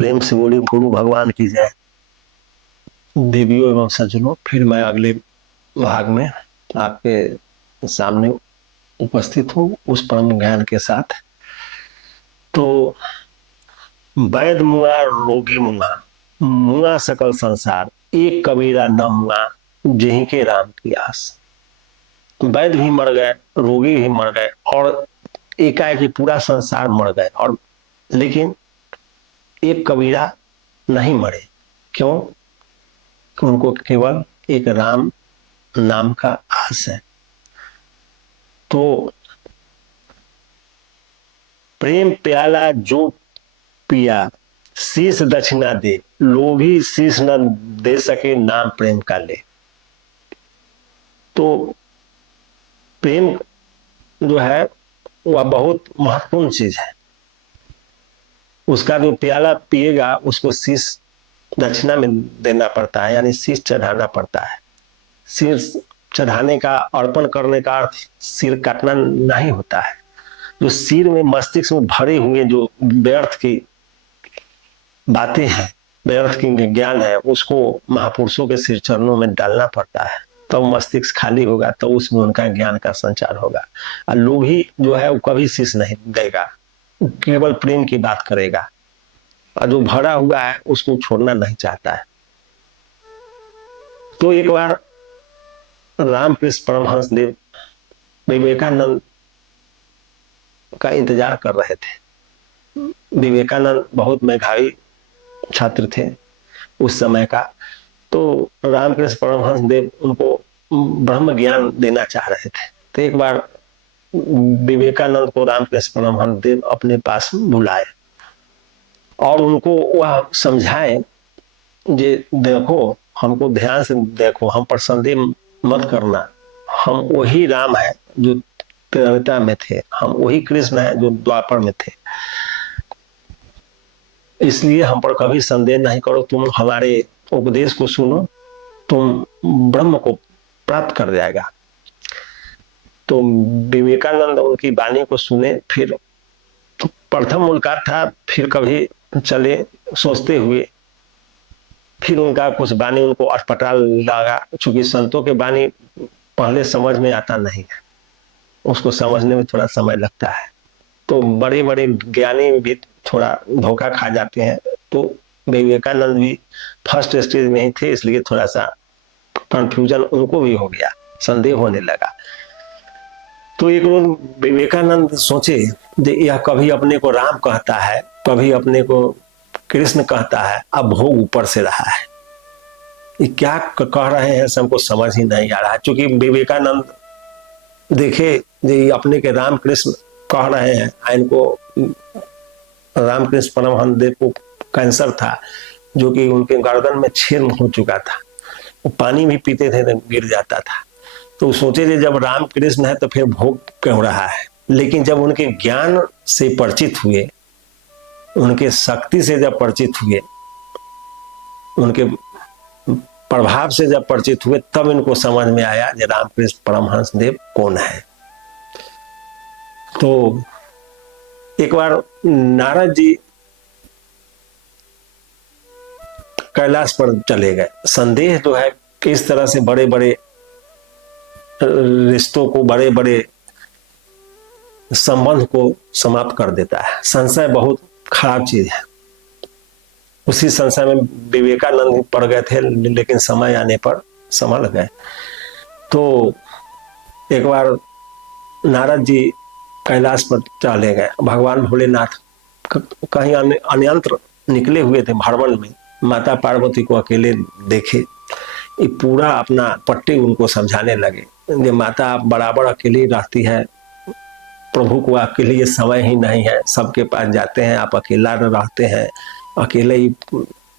प्रेम से बोली गुरु भगवान की जय। देवियों एवं सज्जनों, फिर मैं अगले भाग में आपके सामने उपस्थित हूँ उस परम ज्ञान के साथ। तो वैद मुआ रोगी मुआ, मुआ सकल संसार, एक कबीरा न मुआ, जहीं के राम की आस। वैद भी मर गए, रोगी भी मर गए, और एकाएक पूरा संसार मर गए, और लेकिन एक कबीरा नहीं मरे। क्यों? उनको केवल एक राम नाम का आस है। तो प्रेम प्याला जो पिया, शीश दक्षिणा दे, लोभी शीश न दे सके, नाम प्रेम का ले। तो प्रेम जो है वह बहुत महत्वपूर्ण चीज है। उसका जो प्याला पिएगा उसको शीश दक्षिणा में देना पड़ता है, यानी शीश चढ़ाना पड़ता है। शीश चढ़ाने का, अर्पण करने का अर्थ सिर काटना नहीं होता है। जो सिर में, मस्तिष्क में भरे हुए जो व्यर्थ की बातें हैं, व्यर्थ की ज्ञान है, उसको महापुरुषों के सिर चरणों में डालना पड़ता है। तब तो मस्तिष्क खाली होगा, तो उसमें उनका ज्ञान का संचार होगा। और लोभी जो है वो कभी शीश नहीं देगा, केवल प्रेम की बात करेगा, और जो भरा हुआ है उसको छोड़ना नहीं चाहता है। तो एक बार रामकृष्ण परमहंस देव विवेकानंद का इंतजार कर रहे थे। विवेकानंद बहुत मेधावी छात्र थे उस समय का। तो रामकृष्ण परमहंस देव उनको ब्रह्म ज्ञान देना चाह रहे थे। तो एक बार विवेकानंद को रामकृष्ण परमहंस देव अपने पास बुलाए और उनको वह समझाए, जे देखो, हमको ध्यान से देखो, हम पर संदेह मत करना। हम वही राम है जो त्रेता में थे, हम वही कृष्ण है जो द्वापर में थे। इसलिए हम पर कभी संदेह नहीं करो, तुम हमारे उपदेश को सुनो, तुम ब्रह्म को प्राप्त कर जाएगा। तो विवेकानंद उनकी वाणी को सुने। फिर प्रथम मुलाकात था, फिर कभी चले सोचते हुए, फिर उनका कुछ वाणी उनको अटपटा लगा, चूंकि संतों के वाणी पहले समझ में आता नहीं है, उसको समझने में थोड़ा समय लगता है। तो बड़े बड़े ज्ञानी भी थोड़ा धोखा खा जाते हैं। तो विवेकानंद भी फर्स्ट स्टेज में ही थे, इसलिए थोड़ा सा कंफ्यूजन उनको भी हो गया, संदेह होने लगा। तो एक रोज विवेकानंद सोचे, यह कभी अपने को राम कहता है, कभी अपने को कृष्ण कहता है, अब भोग ऊपर से रहा है, ये क्या कह रहे हैं सबको समझ ही नहीं आ रहा है। क्योंकि विवेकानंद देखे ये अपने के राम कृष्ण कह रहे हैं, इनको रामकृष्ण परमहंस देव को कैंसर था, जो कि उनके गर्दन में छेद हो चुका था, वो पानी भी पीते थे तो गिर जाता था। तो सोचे कि जब राम कृष्ण है तो फिर भोग क्यों रहा है। लेकिन जब उनके ज्ञान से परिचित हुए, उनके शक्ति से जब परिचित हुए, उनके प्रभाव से जब परिचित हुए, तब इनको समझ में आया कि रामकृष्ण परमहंस देव कौन है। तो एक बार नारद जी कैलाश पर चले गए। संदेह तो है कि इस तरह से बड़े बड़े रिश्तों को, बड़े बड़े संबंध को समाप्त कर देता है। संशय बहुत खराब चीज है। उसी संशय में विवेकानंद पड़ गए थे, लेकिन समय आने पर संभल गए। तो एक बार नारद जी कैलाश पर चले गए। भगवान भोलेनाथ कहीं अन्यंत्र निकले हुए थे भ्रमण में, माता पार्वती को अकेले देखे। ये पूरा अपना पट्टी उनको समझाने लगे, ये माता आप बराबर अकेली रहती है, प्रभु को आपके लिए समय ही नहीं है, सबके पास जाते हैं, आप अकेला रहते हैं, अकेले ही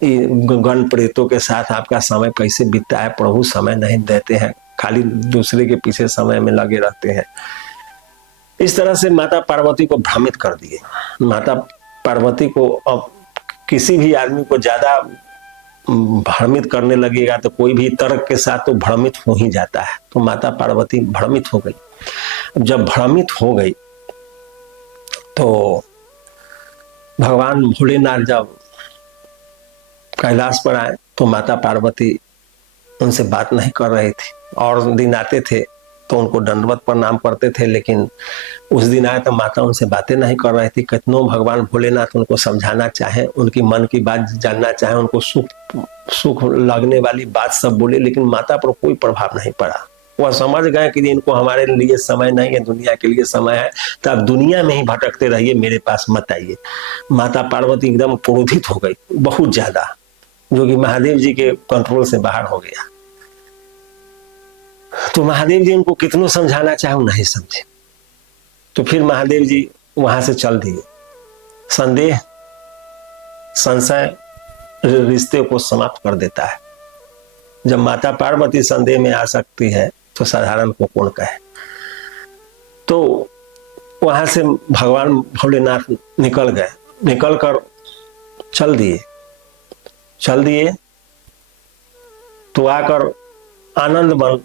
गण प्रेतों के साथ आपका समय कैसे बीतता है, प्रभु समय नहीं देते हैं, खाली दूसरे के पीछे समय में लगे रहते हैं। इस तरह से माता पार्वती को भ्रमित कर दिए। माता पार्वती को, अब किसी भी आदमी को ज्यादा भ्रमित करने लगेगा तो कोई भी तर्क के साथ तो भ्रमित हो ही जाता है। तो माता पार्वती भ्रमित हो गई। जब भ्रमित हो गई तो भगवान भोलेनाथ जब कैलाश पर आए तो माता पार्वती उनसे बात नहीं कर रही थी। और दिन आते थे तो उनको दंडवत प्रणाम करते थे, लेकिन उस दिन आए तो माता उनसे बातें नहीं कर रही थी। कितनों भगवान भोलेनाथ उनको समझाना चाहे, उनकी मन की बात जानना चाहे, उनको सुख सुख लगने वाली बात सब बोले, लेकिन माता पर कोई प्रभाव नहीं पड़ा। वह समझ गए कि इनको हमारे लिए समय नहीं है, दुनिया के लिए समय है, तो आप दुनिया में ही भटकते रहिए, मेरे पास मत आइए। माता पार्वती एकदम क्रोधित हो गई बहुत ज्यादा, जो कि महादेव जी के कंट्रोल से बाहर हो गया। तो महादेव जी उनको कितनों समझाना चाहे वो नहीं समझे। तो फिर महादेव जी वहां से चल दिए। संदेह संशय रिश्ते को समाप्त कर देता है। जब माता पार्वती संदेह में आ सकती है तो साधारण को कौन कहे। तो वहां से भगवान भोलेनाथ निकल गए, निकल कर चल दिए तो आकर आनंद वन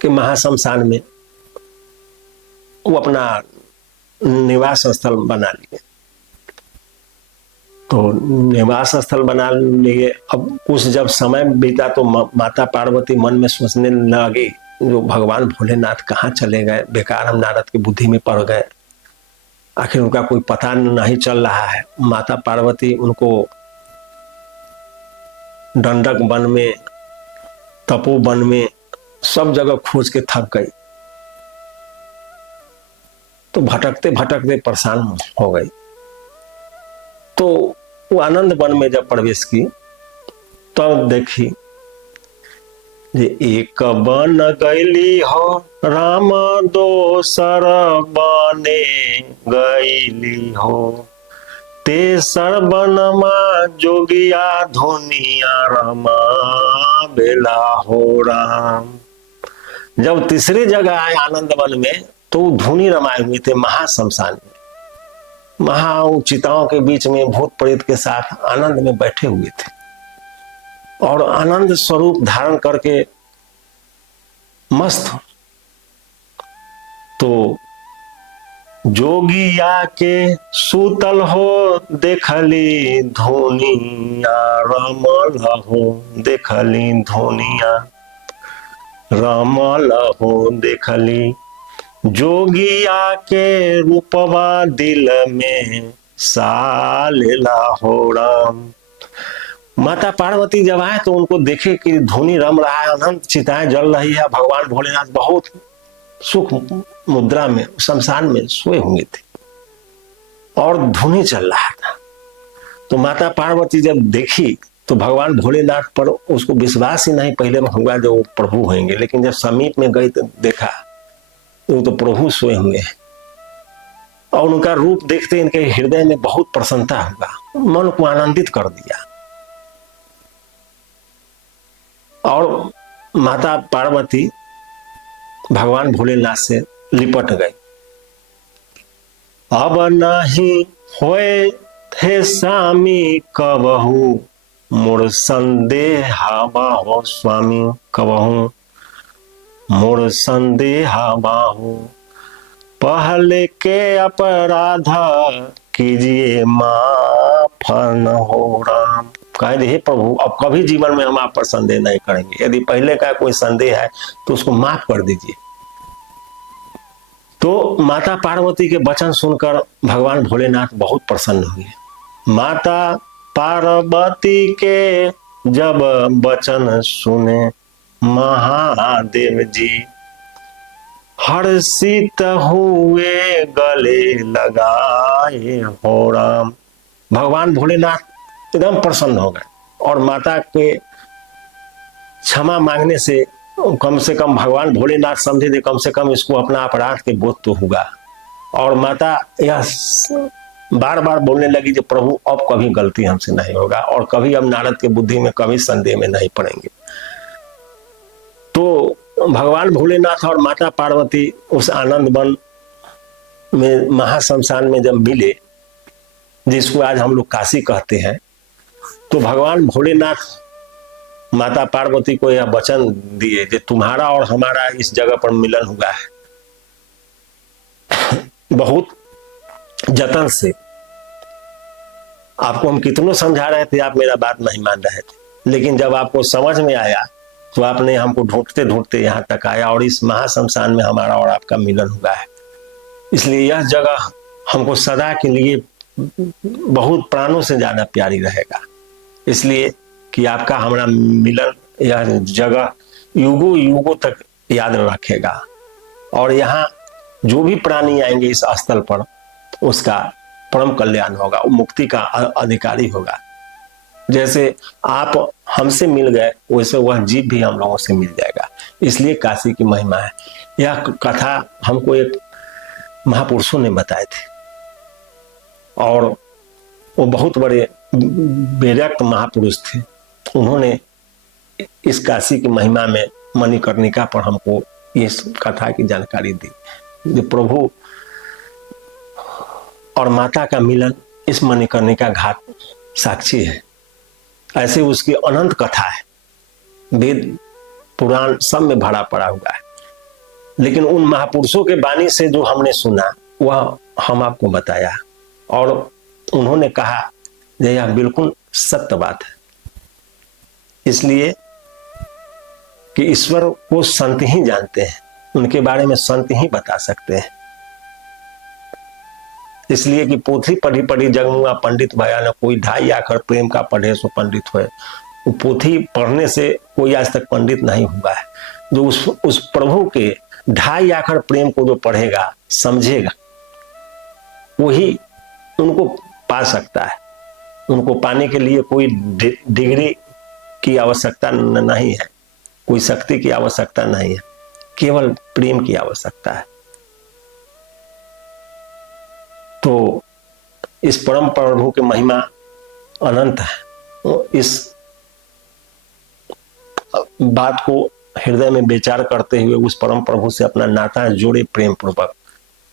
के महाशमशान में वो अपना निवास स्थल बना लिए। तो निवास स्थल बना लिए। अब कुछ जब समय बीता तो माता पार्वती मन में सोचने लगी, जो भगवान भोलेनाथ कहाँ चले गए, बेकार हम नारद की बुद्धि में पड़ गए, आखिर उनका कोई पता नहीं चल रहा है। माता पार्वती उनको दंडक वन में, तपोवन में, सब जगह खोज के थक गई। तो भटकते भटकते परेशान हो गई। तो वो आनंद वन में जब प्रवेश की तो देखी जे एक बन गईली हो राम दोसर बने गईली हो, तेसर बनमा जोगिया धुनिया रमा बेला हो राम। जब तीसरी जगह आए आनंद वन में तो धुनी रमाए हुए थे महाशमशान में। चिताओं के बीच में भूत प्रेत के साथ आनंद में बैठे हुए थे और आनंद स्वरूप धारण करके मस्त। तो जोगिया के सूतल हो देखली धोनिया रमल हो, देखली धोनिया रमल हो, देखली जोगिया के रूपवा दिल में सालेला हो राम। माता पार्वती जब आए तो उनको देखे कि धुनी रम रहा है, अनंत चिताएं जल रही है, भगवान भोलेनाथ बहुत सुख मुद्रा में शमशान में सोए हुए थे और धुनी चल रहा था। तो माता पार्वती जब देखी तो भगवान भोलेनाथ पर उसको विश्वास ही नहीं पहले हुआ जो वो प्रभु होंगे, लेकिन जब समीप में गई तो देखा वो तो प्रभु सोए हुए हैं और उनका रूप देखते इनके हृदय में बहुत प्रसन्नता हुआ, मन को आनंदित कर दिया। और माता पार्वती भगवान भोलेनाथ से लिपट गई। अब नहीं होए थे स्वामी कबहू मोर संदेहावा हो, स्वामी कबहू मोर संदेहावा हो, पहले के अपराध कीजिए माफ न हो राम। कहे हे प्रभु अब कभी जीवन में हम आप पर संदेह नहीं करेंगे, यदि पहले का कोई संदेह है तो उसको माफ कर दीजिए। तो माता पार्वती के वचन सुनकर भगवान भोलेनाथ बहुत प्रसन्न हुए। माता पार्वती के जब वचन सुने महादेव जी, हर्षित हुए गले लगाए हो राम। भगवान भोलेनाथ एकदम प्रसन्न हो गए और माता के क्षमा मांगने से कम भगवान भोलेनाथ समझे थे कम से कम इसको अपना अपराध के बोध तो होगा। और माता यह बार बार बोलने लगी कि प्रभु अब कभी गलती हमसे नहीं होगा और कभी अब नारद के बुद्धि में कभी संदेह में नहीं पड़ेंगे। तो भगवान भोलेनाथ और माता पार्वती उस आनंद वन में महाशमशान में जब मिले, जिसको आज हम लोग काशी कहते हैं, तो भगवान भोलेनाथ माता पार्वती को यह वचन दिए कि तुम्हारा और हमारा इस जगह पर मिलन हुआ है। बहुत जतन से आपको हम कितनों समझा रहे थे, आप मेरा बात नहीं मान रहे थे, लेकिन जब आपको समझ में आया तो आपने हमको ढूंढते ढूंढते यहाँ तक आया और इस महाशमशान में हमारा और आपका मिलन हुआ है। इसलिए यह जगह हमको सदा के लिए बहुत प्राणों से ज्यादा प्यारी रहेगा, इसलिए कि आपका हमारा मिलन यह जगह युगों युगों तक याद रखेगा। और यहाँ जो भी प्राणी आएंगे इस स्थल पर उसका परम कल्याण होगा, वो मुक्ति का अधिकारी होगा। जैसे आप हमसे मिल गए वैसे वह जीव भी हम लोगों से मिल जाएगा। इसलिए काशी की महिमा है। यह कथा हमको एक महापुरुषों ने बताए थे और वो बहुत बड़े विरक्त महापुरुष थे। उन्होंने इस काशी की महिमा में मणिकर्णिका पर हमको इस कथा की जानकारी दी। जो प्रभु और माता का मिलन इस मणिकर्णिका घाट साक्षी है। ऐसे उसकी अनंत कथा है, वेद पुराण सब में भरा पड़ा हुआ है। लेकिन उन महापुरुषों के वाणी से जो हमने सुना वह हम आपको बताया और उन्होंने कहा कि यह बिल्कुल सत्य बात है। इसलिए कि ईश्वर को संत ही जानते हैं, उनके बारे में संत ही बता सकते हैं। इसलिए कि पोथी पढ़ी पढ़ी जगमुआ पंडित भया न कोई, 2.5 अक्षर प्रेम का पढ़े सो पंडित हुए। वो पोथी पढ़ने से कोई आज तक पंडित नहीं हुआ है। जो उस प्रभु के 2.5 अक्षर प्रेम को जो पढ़ेगा समझेगा वही उनको पा सकता है। उनको पाने के लिए कोई डिग्री की आवश्यकता नहीं है, कोई शक्ति की आवश्यकता नहीं है, केवल प्रेम की आवश्यकता है। तो इस परम प्रभु की महिमा अनंत है। इस बात को हृदय में विचार करते हुए उस परम प्रभु से अपना नाता जोड़े प्रेम पूर्वक,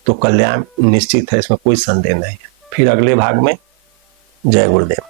तो कल्याण निश्चित है, इसमें कोई संदेह नहीं है। फिर अगले भाग में जय गुरुदेव।